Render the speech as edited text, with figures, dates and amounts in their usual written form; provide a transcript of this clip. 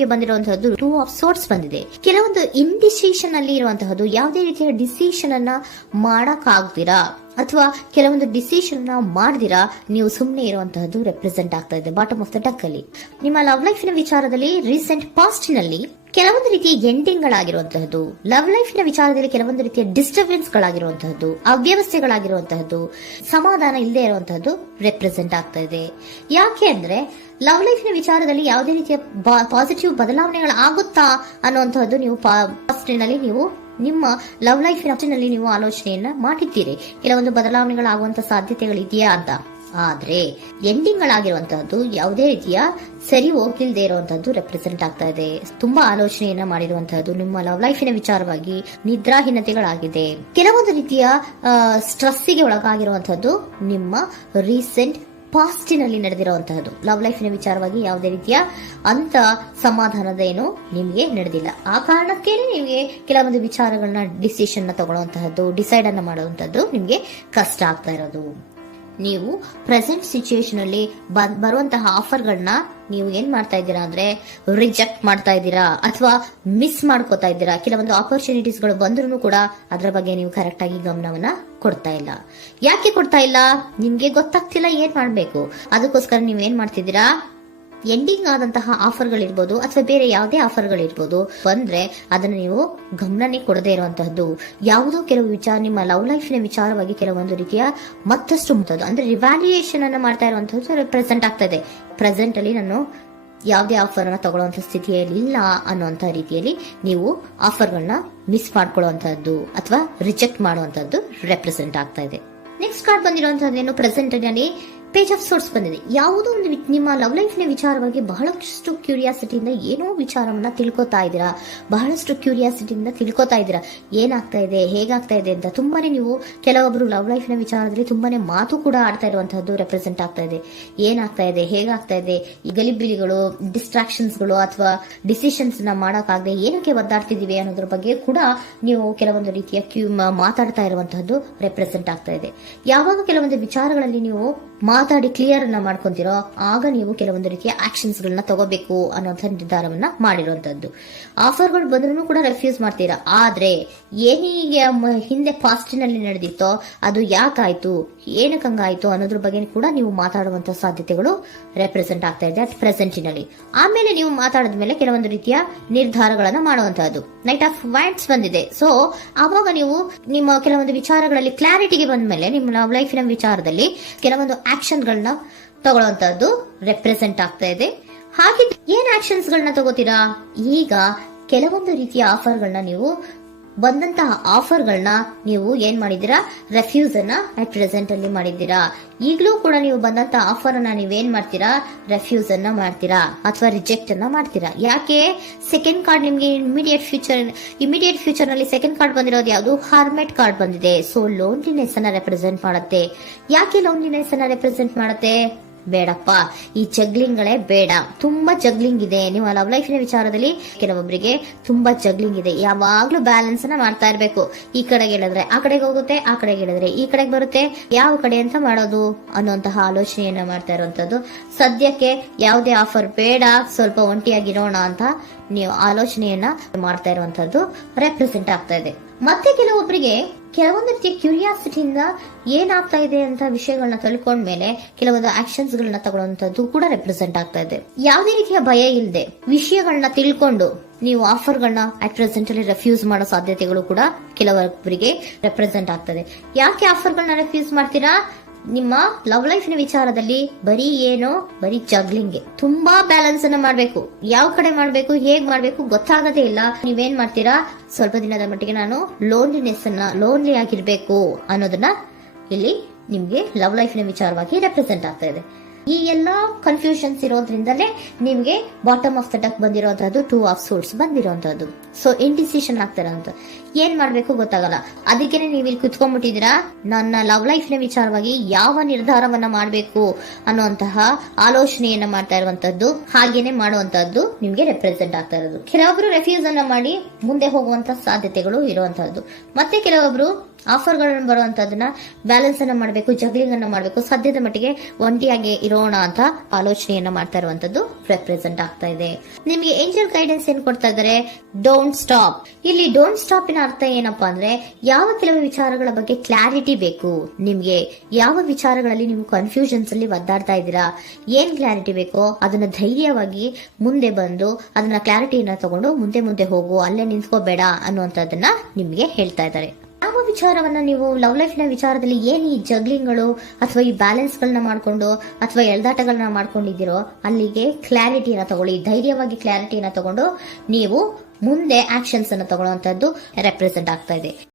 ನಿಮಗೆ ಬಂದಿರುವಂತಹದ್ದು 2 of sorts ಬಂದಿದೆ. ಕೆಲವೊಂದು ಇಂಡಿಸಿಷನ್ ಅಲ್ಲಿ ಇರುವಂತಹದ್ದು, ಯಾವುದೇ ರೀತಿಯ ಡಿಸಿಷನ್ ಅನ್ನ ಮಾಡಕ್ ಆಗ್ದಿರಾ ಅಥವಾ ಕೆಲವೊಂದು ಡಿಸಿಷನ್ ಮಾಡ್ದಿರಾ ನೀವು ಸುಮ್ಮನೆ ಇರುವಂತಹದ್ದು ರೆಪ್ರೆಸೆಂಟ್ ಆಗ್ತಾ ಇದೆ ಬಾಟಮ್ ಆಫ್ ದ ಡಕ್ ಅಲ್ಲಿ. ನಿಮ್ಮ ಲವ್ ಲೈಫ್ ನ ವಿಚಾರದಲ್ಲಿ ರೀಸೆಂಟ್ ಪಾಸ್ಟ್ ನಲ್ಲಿ ಕೆಲವೊಂದು ರೀತಿಯ ಎಂಡಿಂಗ್ ಗಳಾಗಿರುವಂತಹದ್ದು, ಲವ್ ಲೈಫ್ ನ ವಿಚಾರದಲ್ಲಿ ಕೆಲವೊಂದು ರೀತಿಯ ಡಿಸ್ಟರ್ಬೆನ್ಸ್ ಗಳಾಗಿರುವಂತಹದ್ದು, ಅವ್ಯವಸ್ಥೆಗಳಾಗಿರುವಂತಹದ್ದು, ಸಮಾಧಾನ ಇಲ್ಲದೆ ಇರುವಂತಹದ್ದು ರೆಪ್ರೆಸೆಂಟ್ ಆಗ್ತಾ ಇದೆ. ಯಾಕೆ ಅಂದ್ರೆ ಲವ್ ಲೈಫ್ ನ ವಿಚಾರದಲ್ಲಿ ಯಾವುದೇ ರೀತಿಯ ಪಾಸಿಟಿವ್ ಬದಲಾವಣೆಗಳಾಗುತ್ತಾ ಅನ್ನುವಂತಹದ್ದು ನೀವು ಪಾಸ್ಟ್ ನಲ್ಲಿ ನೀವು ನಿಮ್ಮ ಲವ್ ಲೈಫ್ ನಲ್ಲಿ ನೀವು ಆಲೋಚನೆಯನ್ನ ಮಾಡಿದ್ದೀರಿ. ಕೆಲವೊಂದು ಬದಲಾವಣೆಗಳಾಗುವಂತ ಸಾಧ್ಯತೆಗಳಿದೆಯಾ ಅಂತ. ಆದ್ರೆ ಎಂಡಿಂಗ್ ಗಳಾಗಿರುವಂತಹದ್ದು ಯಾವುದೇ ರೀತಿಯ ಸರಿ ಹೋಗಿಲ್ದೇ ಇರುವಂತಹದ್ದು ರೆಪ್ರೆಸೆಂಟ್ ಆಗ್ತಾ ಇದೆ. ತುಂಬಾ ಆಲೋಚನೆಯನ್ನ ಮಾಡಿರುವಂತಹದ್ದು ನಿಮ್ಮ ಲವ್ ಲೈಫಿನ ವಿಚಾರವಾಗಿ ನಿದ್ರಾಹೀನತೆಗಳಾಗಿದೆ. ಕೆಲವೊಂದು ರೀತಿಯ ಸ್ಟ್ರೆಸ್ಸಿಗೆ ಒಳಗಾಗಿರುವಂತಹದ್ದು ನಿಮ್ಮ ರೀಸೆಂಟ್ ಪಾಸ್ಟಿನಲ್ಲಿ ನಡೆದಿರುವಂತಹದ್ದು. ಲವ್ ಲೈಫಿನ ವಿಚಾರವಾಗಿ ಯಾವುದೇ ರೀತಿಯ ಅಂತ ಸಮಾಧಾನದ ಏನು ನಿಮಗೆ ನಡೆದಿಲ್ಲ. ಆ ಕಾರಣಕ್ಕೆ ನಿಮಗೆ ಕೆಲವೊಂದು ವಿಚಾರಗಳನ್ನ ಡಿಸಿಷನ್ ತಗೊಳ್ಳುವಂತಹದ್ದು, ಡಿಸೈಡ್ ಅನ್ನ ಮಾಡುವಂತಹದ್ದು ನಿಮಗೆ ಕಷ್ಟ ಆಗ್ತಾ ಇರೋದು. ನೀವು ಪ್ರೆಸೆಂಟ್ ಸಿಚುಯೇಷನ್ ಅಲ್ಲಿ ಬರುವಂತಹ ಆಫರ್ಗಳನ್ನ ನೀವು ಏನ್ ಮಾಡ್ತಾ ಇದ್ದೀರಾ ಅಂದ್ರೆ ರಿಜೆಕ್ಟ್ ಮಾಡ್ತಾ ಇದ್ದೀರಾ ಅಥವಾ ಮಿಸ್ ಮಾಡ್ಕೋತಾ ಇದ್ದೀರಾ. ಕೆಲವೊಂದು ಆಪರ್ಚುನಿಟೀಸ್ ಗಳು ಬಂದ್ರೂ ಕೂಡ ಅದರ ಬಗ್ಗೆ ನೀವು ಕರೆಕ್ಟ್ ಆಗಿ ಗಮನವನ್ನ ಕೊಡ್ತಾ ಇಲ್ಲ. ಯಾಕೆ ಕೊಡ್ತಾ ಇಲ್ಲ? ನಿಮ್ಗೆ ಗೊತ್ತಾಗ್ತಿಲ್ಲ ಏನ್ ಮಾಡ್ಬೇಕು. ಅದಕ್ಕೋಸ್ಕರ ನೀವು ಏನ್ ಮಾಡ್ತಿದ್ದೀರಾ, ಎಂಡಿಂಗ್ ಆದಂತಹ ಆಫರ್ಗಳಿರ್ಬೋದು ಅಥವಾ ಬೇರೆ ಯಾವುದೇ ಆಫರ್ಗಳಿರ್ಬೋದು ಬಂದ್ರೆ ಅದನ್ನ ನೀವು ಗಮನನೇ ಕೊಡದೇ ಇರುವಂತಹದ್ದು. ಯಾವುದೋ ಕೆಲವು ವಿಚಾರ ನಿಮ್ಮ ಲವ್ ಲೈಫಿನ ವಿಚಾರವಾಗಿ ಕೆಲವೊಂದು ರೀತಿಯ ಮತ್ತಷ್ಟು ಅಂದ್ರೆ ರಿವ್ಯಾಲ್ಯೂಯೇಷನ್ ಅನ್ನ ಮಾಡ್ತಾ ಇರುವಂತಹದ್ದು ಪ್ರೆಸೆಂಟ್ ಆಗ್ತಾ ಇದೆ. ಪ್ರೆಸೆಂಟ್ ಅಲ್ಲಿ ನಾನು ಯಾವುದೇ ಆಫರ್ ಅನ್ನ ತಗೊಳ್ಳುವಂತ ಸ್ಥಿತಿಯಲ್ಲಿ ಇಲ್ಲ ಅನ್ನುವಂತ ರೀತಿಯಲ್ಲಿ ನೀವು ಆಫರ್ಗಳನ್ನ ಮಿಸ್ ಮಾಡ್ಕೊಳ್ಳುವಂತಹದ್ದು ಅಥವಾ ರಿಜೆಕ್ಟ್ ಮಾಡುವಂತಹದ್ದು ರೆಪ್ರೆಸೆಂಟ್ ಆಗ್ತಾ ಇದೆ. ನೆಕ್ಸ್ಟ್ ಕಾರ್ಡ್ ಬಂದಿರುವಂತಹದ್ದೇನು, ಪ್ರೆಸೆಂಟ್ ಅಲ್ಲಿ ಪೇಜ್ ಆಫ್ ಸೋರ್ಟ್ಸ್ ಬಂದಿದೆ. ಯಾವುದೋ ಒಂದು ನಿಮ್ಮ ಲವ್ ಲೈಫಿನ ವಿಚಾರವಾಗಿ ಬಹಳಷ್ಟು ಕ್ಯೂರಿಯಾಸಿಟಿಯಿಂದ ಏನೋ ವಿಚಾರವನ್ನ ತಿಳ್ಕೊತಾ ಇದ್ದೀರಾ, ಬಹಳಷ್ಟು ಕ್ಯೂರಿಯಾಸಿಟಿಯಿಂದ ತಿಳ್ಕೊತಾ ಇದ್ದೀರಾ ಏನಾಗ್ತಾ ಇದೆ, ಹೇಗಾಗ್ತಾ ಇದೆ ಅಂತ. ತುಂಬಾನೇ ನೀವು ಕೆಲವೊಬ್ರು ಲವ್ ಲೈಫಿನ ವಿಚಾರದಲ್ಲಿ ತುಂಬಾನೇ ಮಾತು ಕೂಡ ಆಡ್ತಾ ಇರುವಂತಹದ್ದು ರೆಪ್ರೆಸೆಂಟ್ ಆಗ್ತಾ ಇದೆ. ಏನಾಗ್ತಾ ಇದೆ, ಹೇಗಾಗ್ತಾ ಇದೆ, ಈ ಗಲಿಬಿಲಿಗಳು, ಡಿಸ್ಟ್ರಾಕ್ಷನ್ಸ್ಗಳು ಅಥವಾ ಡಿಸಿಷನ್ಸ್ ನ ಮಾಡಕ್ಕಾಗದೆ ಏನಕ್ಕೆ ಒದ್ದಾಡ್ತಿದೀವಿ ಅನ್ನೋದ್ರ ಬಗ್ಗೆ ಕೂಡ ನೀವು ಕೆಲವೊಂದು ರೀತಿಯ ಮಾತಾಡ್ತಾ ಇರುವಂತಹದ್ದು ರೆಪ್ರೆಸೆಂಟ್ ಆಗ್ತಾ ಇದೆ. ಯಾವಾಗ ಕೆಲವೊಂದು ವಿಚಾರಗಳಲ್ಲಿ ನೀವು ಮಾತಾಡಿ ಕ್ಲಿಯರ್ ಅನ್ನ ಮಾಡ್ಕೊಂತೀರೋ ಆಗ ನೀವು ಕೆಲವೊಂದು ರೀತಿಯ ಆಕ್ಷನ್ಸ್ ಗಳನ್ನ ತಗೋಬೇಕು ಅನ್ನೋಂಥ ನಿರ್ಧಾರವನ್ನ ಮಾಡಿರುವಂತದ್ದು. ಆಫರ್ಗಳು ಬಂದ್ರೂ ಕೂಡ ರೆಫ್ಯೂಸ್ ಮಾಡ್ತೀರಾ. ಆದ್ರೆ ಏನೀಗ ಹಿಂದೆ ಪಾಸ್ಟಿನಲ್ಲಿ ನಡೆದಿತ್ತೋ ಅದು ಯಾಕಾಯ್ತು, ಏನಕ್ಕಂಗಾಯ್ತು ಅನ್ನೋದ್ರ ಬಗ್ಗೆ ಕೂಡ ನೀವು ಮಾತಾಡುವಂತ ಸಾಧ್ಯತೆಗಳು ರೆಪ್ರೆಸೆಂಟ್ ಆಗ್ತಾ ಇದೆ ಅಟ್ ಪ್ರೆಸೆಂಟಿನಲ್ಲಿ. ಆಮೇಲೆ ನೀವು ಮಾತಾಡಿದ ಮೇಲೆ ಕೆಲವೊಂದು ರೀತಿಯ ನಿರ್ಧಾರಗಳನ್ನ ಮಾಡುವಂತಹದ್ದು. ನೈಟ್ ಆಫ್ ವ್ಯಾಂಡ್ಸ್ ಬಂದಿದೆ. ಸೊ ಆವಾಗ ನೀವು ನಿಮ್ಮ ಕೆಲವೊಂದು ವಿಚಾರಗಳಲ್ಲಿ ಕ್ಲಾರಿಟಿಗೆ ಬಂದ ಮೇಲೆ ನಿಮ್ಮ ಲವ್ ಲೈಫಿನ ವಿಚಾರದಲ್ಲಿ ಕೆಲವೊಂದು ಆಕ್ಷನ್ ಗಳನ್ನ ತಗೊಳ್ಳುವಂತಹದ್ದು ರೆಪ್ರೆಸೆಂಟ್ ಆಗ್ತಾ ಇದೆ. ಹಾಗೆ ಏನ್ ಆಕ್ಷನ್ಸ್ ಗಳನ್ನ ತಗೋತೀರಾ? ಈಗ ಕೆಲವೊಂದು ರೀತಿಯ ಆಫರ್ಗಳನ್ನ ನೀವು ಬಂದಂತಹ ಆಫರ್ಗಳನ್ನ ನೀವು ಏನ್ ಮಾಡಿದೀರಾ, ರೆಫ್ಯೂಸ್ ಅನ್ನ ಅಟ್ ಪ್ರೆಸೆಂಟ್ ಅಲ್ಲಿ ಮಾಡಿದ್ದೀರಾ. ಈಗಲೂ ಕೂಡ ನೀವು ಬಂದಂತಹ ಆಫರ್ ಅನ್ನ ನೀವೇನ್ ಮಾಡ್ತೀರಾ, ರೆಫ್ಯೂಸ್ ಅನ್ನ ಮಾಡ್ತೀರಾ ಅಥವಾ ರಿಜೆಕ್ಟ್ ಅನ್ನ ಮಾಡ್ತೀರಾ. ಯಾಕೆ? ಸೆಕೆಂಡ್ ಕಾರ್ಡ್ ನಿಮ್ಗೆ ಇಮಿಡಿಯೇಟ್ ಫ್ಯೂಚರ್ ನಲ್ಲಿ ಸೆಕೆಂಡ್ ಕಾರ್ಡ್ ಬಂದಿರೋದು ಯಾವುದು, ಹರ್ಮೆಟ್ ಕಾರ್ಡ್ ಬಂದಿದೆ. ಸೊ ಲೋನ್ಲಿನೆಸ್ ಅನ್ನ ರೆಪ್ರೆಸೆಂಟ್ ಮಾಡುತ್ತೆ. ಯಾಕೆ ಲೋನ್ಲಿನೆಸ್ ಅನ್ನ ರೆಪ್ರೆಸೆಂಟ್ ಮಾಡುತ್ತೆ? ಬೇಡಪ್ಪ, ಈ ಜಗ್ಲಿಂಗ್ ಗಳೇ ಬೇಡ. ತುಂಬಾ ಜಗ್ಲಿಂಗ್ ಇದೆ ನಿಮ್ಮ ಲವ್ ಲೈಫಿನ ವಿಚಾರದಲ್ಲಿ. ಕೆಲವೊಬ್ಬರಿಗೆ ತುಂಬಾ ಜಗ್ಲಿಂಗ್ ಇದೆ. ಯಾವಾಗ್ಲೂ ಬ್ಯಾಲೆನ್ಸ್ ಅನ್ನ ಮಾಡ್ತಾ ಇರ್ಬೇಕು. ಈ ಕಡೆಗೆ ಹೇಳಿದ್ರೆ ಆ ಕಡೆಗೆ ಹೋಗುತ್ತೆ, ಆ ಕಡೆಗೆ ಹೇಳಿದ್ರೆ ಈ ಕಡೆಗೆ ಬರುತ್ತೆ. ಯಾವ ಕಡೆ ಅಂತ ಮಾಡೋದು ಅನ್ನುವಂತಹ ಆಲೋಚನೆಯನ್ನ ಮಾಡ್ತಾ ಇರುವಂತದ್ದು. ಸದ್ಯಕ್ಕೆ ಯಾವುದೇ ಆಫರ್ ಬೇಡ, ಸ್ವಲ್ಪ ಒಂಟಿಯಾಗಿರೋಣ ಅಂತ ನೀವು ಆಲೋಚನೆಯನ್ನ ಮಾಡ್ತಾ ಇರುವಂತದ್ದು ರೆಪ್ರೆಸೆಂಟ್ ಆಗ್ತಾ ಇದೆ. ಮತ್ತೆ ಕೆಲವೊಬ್ಬರಿಗೆ ಕೆಲವೊಂದು ರೀತಿಯ ಕ್ಯೂರಿಯಾಸಿಟಿಯಿಂದ ಏನಾಗ್ತಾ ಇದೆ ಅಂತ ವಿಷಯಗಳನ್ನ ತಿಳ್ಕೊಂಡ್ಮೇಲೆ ಕೆಲವೊಂದು ಆಕ್ಷನ್ಸ್ ಗಳನ್ನ ತಗೊಳ್ಳುವಂತದ್ದು ಕೂಡ ರೆಪ್ರೆಸೆಂಟ್ ಆಗ್ತಾ ಇದೆ. ಯಾವುದೇ ರೀತಿಯ ಭಯ ಇಲ್ಲದೆ ವಿಷಯಗಳನ್ನ ತಿಳ್ಕೊಂಡು ನೀವು ಆಫರ್ಗಳನ್ನ ಅಟ್ ಪ್ರೆಸೆಂಟ್ ಅಲ್ಲಿ ರೆಫ್ಯೂಸ್ ಮಾಡೋ ಸಾಧ್ಯತೆಗಳು ಕೂಡ ಕೆಲವೊಬ್ಬರಿಗೆ ರೆಪ್ರೆಸೆಂಟ್ ಆಗ್ತದೆ. ಯಾಕೆ ಆಫರ್ಗಳನ್ನ ರೆಫ್ಯೂಸ್ ಮಾಡ್ತೀರಾ? ನಿಮ್ಮ ಲವ್ ಲೈಫಿನ ವಿಚಾರದಲ್ಲಿ ಬರೀ ಜಗ್ಲಿಂಗ್, ತುಂಬಾ ಬ್ಯಾಲೆನ್ಸ್ ಅನ್ನ ಮಾಡ್ಬೇಕು. ಯಾವ ಕಡೆ ಮಾಡ್ಬೇಕು, ಹೇಗ್ ಮಾಡ್ಬೇಕು ಗೊತ್ತಾಗದೇ ಇಲ್ಲ. ನೀವೇನ್ ಮಾಡ್ತೀರಾ, ಸ್ವಲ್ಪ ದಿನದ ಮಟ್ಟಿಗೆ ನಾನು ಲೋನ್ಲಿ ಆಗಿರ್ಬೇಕು ಅನ್ನೋದನ್ನ ಇಲ್ಲಿ ನಿಮ್ಗೆ ಲವ್ ಲೈಫಿನ ವಿಚಾರವಾಗಿ ರೆಪ್ರೆಸೆಂಟ್ ಆಗ್ತಾ ಇದೆ. ಈ ಎಲ್ಲಾ ಕನ್ಫ್ಯೂಷನ್ಸ್ ಇರೋದ್ರಿಂದಲೇ ನಿಮ್ಗೆ ಬಾಟಮ್ ಆಫ್ ದ ಡಕ್ ಬಂದಿರೋಂತದ್ದು 2 ಆಫ್ ಸೋರ್ಟ್ಸ್ ಬಂದಿರೋಂತದ್ದು. ಸೊ ಇಂಡಿಸಿಷನ್ ಆಗ್ತಿರೋಂತ ಏನ್ ಮಾಡ್ಬೇಕು ಗೊತ್ತಾಗಲ್ಲ. ಅದಕ್ಕೇನೆ ನೀವು ಇಲ್ಲಿ ಕುತ್ಕೊಂಡ್ಬಿಟ್ಟಿದ್ದೀರಾ, ನನ್ನ ಲವ್ ಲೈಫ್ ನ ವಿಚಾರವಾಗಿ ಯಾವ ನಿರ್ಧಾರವನ್ನ ಮಾಡ್ಬೇಕು ಅನ್ನುವಂತಹ ಆಲೋಚನೆಯನ್ನ ಮಾಡ್ತಾ ಇರುವಂತದ್ದು, ಹಾಗೇನೆ ಮಾಡುವಂತದ್ದು ನಿಮ್ಗೆ ರೆಪ್ರೆಸೆಂಟ್ ಆಗ್ತಾ ಇರೋದು. ಕೆಲವೊಬ್ರು ರೆಫ್ಯೂಸ್ ಅನ್ನ ಮಾಡಿ ಮುಂದೆ ಹೋಗುವಂತ ಸಾಧ್ಯತೆಗಳು ಇರುವಂತಹದ್ದು. ಮತ್ತೆ ಕೆಲವೊಬ್ರು ಆಫರ್ಗಳನ್ನು ಬರುವಂತದನ್ನ ಬ್ಯಾಲೆನ್ಸ್ ಅನ್ನ ಮಾಡಬೇಕು, ಜಗ್ಲಿಂಗ್ ಅನ್ನ ಮಾಡಬೇಕು, ಸದ್ಯದ ಮಟ್ಟಿಗೆ ಒಂಟಿಯಾಗಿ ಇರೋಣ ಅಂತ ಆಲೋಚನೆಯನ್ನ ಮಾಡ್ತಾ ಇರುವಂತದ್ದು ರೆಪ್ರೆಸೆಂಟ್ ಆಗ್ತಾ ಇದೆ. ನಿಮಗೆ ಏಂಜಲ್ ಗೈಡೆನ್ಸ್ ಏನ್ ಕೊಡ್ತಾ ಇದ್ದಾರೆ, ಡೋಂಟ್ ಸ್ಟಾಪ್. ಇಲ್ಲಿ ಡೋಂಟ್ ಸ್ಟಾಪ್ ನ ಅರ್ಥ ಏನಪ್ಪಾ ಅಂದ್ರೆ, ಯಾವ ಕೆಲವು ವಿಚಾರಗಳ ಬಗ್ಗೆ ಕ್ಲಾರಿಟಿ ಬೇಕು ನಿಮ್ಗೆ, ಯಾವ ವಿಚಾರಗಳಲ್ಲಿ ನೀವು ಕನ್ಫ್ಯೂಷನ್ಸ್ ಅಲ್ಲಿ ಒದ್ದಾಡ್ತಾ ಇದ್ದೀರಾ, ಏನ್ ಕ್ಲಾರಿಟಿ ಬೇಕೋ ಅದನ್ನ ಧೈರ್ಯವಾಗಿ ಮುಂದೆ ಬಂದು ಅದನ್ನ ಕ್ಲಾರಿಟಿಯನ್ನ ತಗೊಂಡು ಮುಂದೆ ಹೋಗು, ಅಲ್ಲೇ ನಿಂತ್ಕೋಬೇಡ ಅನ್ನುವಂಥದ್ದನ್ನ ನಿಮ್ಗೆ ಹೇಳ್ತಾ ಇದ್ದಾರೆ. ಯಾವ ವಿಚಾರವನ್ನ ನೀವು ಲವ್ ಲೈಫ್ ನ ವಿಚಾರದಲ್ಲಿ ಏನ್ ಈ ಜಗ್ಲಿಂಗ್ಗಳು ಅಥವಾ ಈ ಬ್ಯಾಲೆನ್ಸ್ ಗಳನ್ನ ಮಾಡ್ಕೊಂಡು ಅಥವಾ ಎಳ್ದಾಟಗಳನ್ನ ಮಾಡ್ಕೊಂಡಿದ್ದೀರೋ ಅಲ್ಲಿಗೆ ಕ್ಲಾರಿಟಿನ ತಗೊಳ್ಳಿ, ಧೈರ್ಯವಾಗಿ ಕ್ಲಾರಿಟಿನ ತಗೊಂಡು ನೀವು ಮುಂದೆ ಆಕ್ಷನ್ಸ್ ಅನ್ನ ತಗೊಳ್ಳುವಂತದ್ದು ರೆಪ್ರೆಸೆಂಟ್ ಆಗ್ತಾ ಇದೆ.